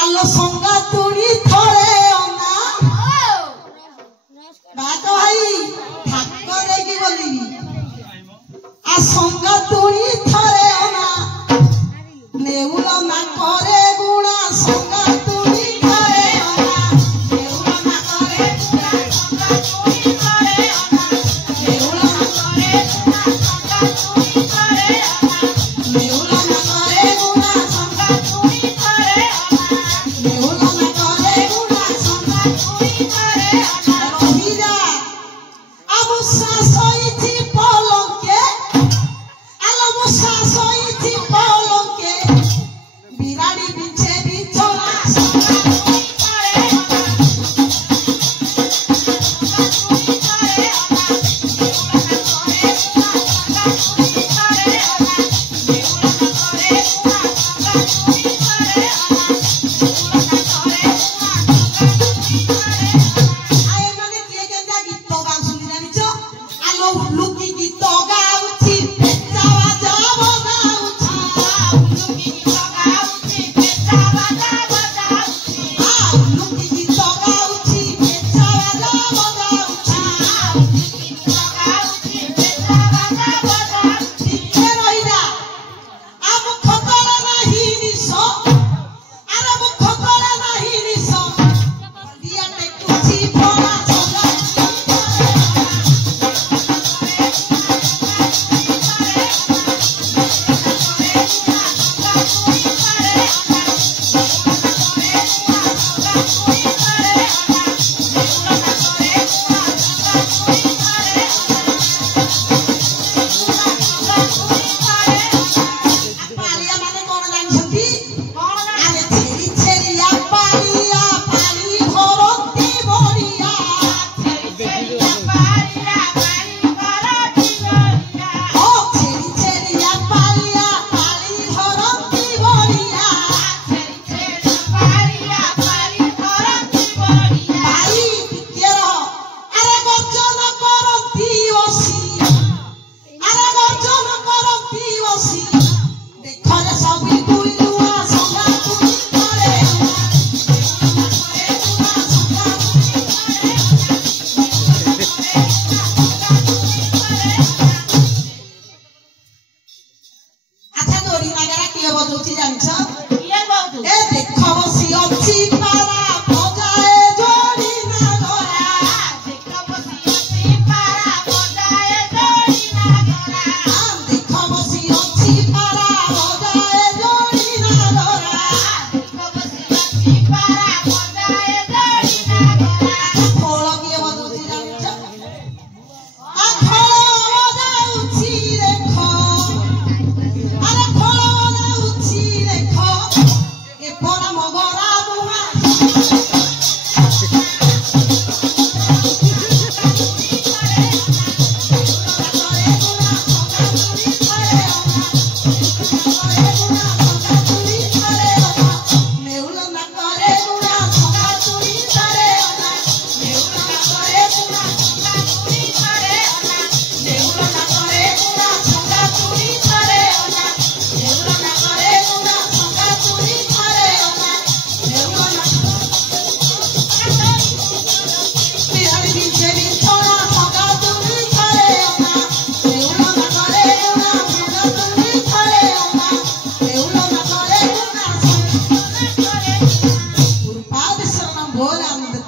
আলো সঙ্গা তুড়ি ধরে না বাত ভাই ঠাকুর দেখি বলি আর সঙ্গা তুড়ি ধরে না নেউল না করে গুণা সঙ্গা তুড়ি ধরে না নেউল না করে গুণা সঙ্গা তুড়ি ধরে না নেউল না করে গুণা সঙ্গা তুড়ি ধরে না নেউল না করে গুণা সঙ্গা তুড়ি ধরে না নেউল না করে গুণা সঙ্গা তুড়ি ধরে না রহিরা আমু শাসইছি পলকে আলমু শাসইছি পলকে বিরাড়ি বিছে বিছনা সঙ্গা তুড়ি ধরে না সঙ্গা তুড়ি ধরে না নেউল না করে গুণা সঙ্গা তুড়ি ধরে না নেউল না করে গুণা সঙ্গা তুড়ি ধরে না নেউল না করে গুণা সঙ্গা তুড়ি ধরে আয় মানে কিয়ে কেন্দা গীত গান শুনি জানিছ আলো লুকি গীত গাউছি পেটা বাজা বজাউছি লুকি গীত গাউছি পেটা বাজা বজাউছি লুকি গীত গাউছি পেটা বাজা বজাউছি লুকি গীত গাউছি পেটা বাজা বজাউছি কে রইরা আমু খতরা নাহি নিস আরে মু খতরা নাহি নিস দিয়া টেকুছি ভরা সঙ্গা পালিয়া মানে কোন জানিছন্তি আরে ছেড়ি ছেড়িয়া পালিয়া পালি ভরতি বড়িয়া ছেড়ি ছেড়িয়া পালিয়া পালি ভরতি বড়িয়া ও ছেড়ি ছেড়িয়া পালিয়া পালি ভরতি বড়িয়া ছেড়ি ছেড়িয়া পালিয়া পালি ভরতি বড়িয়া ভাই টিকে রহ আরে গর্জন করতি ওসি আরে গর্জন করতি ওসি দেখরে সবই বুলুয়া সঙ্গা তুড়ি ধরে না আচ্ছা দড়ি নাগারা কিয়ে বজুছি জানিছ কিয়ে বজু এ দেখ বসি অছি পারা বজায়ে জড়ি নাগরা দেখ বসি অছি পারা বজায়ে জড়ি নাগরা দেখ বসি অছি পারা বজায়ে জড়ি নাগরা দেখ বসি অছি পারা বজায়ে জড়ি নাগরা খোল কিয়ে বজুছি জানিছ খোল বজাউছি রেখ আরে খোল বজাউছি রেখ এ পরা মগরা মুহা নেউল না করে গুণা সঙ্গা তুড়ি ধরে না নেউল না করে গুণা সঙ্গা তুড়ি ধরে না নেউল না করে গুণা সঙ্গা তুড়ি ধরে না নেউল না করে গুণা সঙ্গা তুড়ি ধরে না নেউল না বিহারি বিছে বিছনা সঙ্গা তুড়ি ধরে না নেউল না করে গুণা সঙ্গা তুড়ি ধরে না নেউল না করে গুণা সঙ্গা তুড়ি ধরে না গুরুপাদ শরণম ভোলানন্দ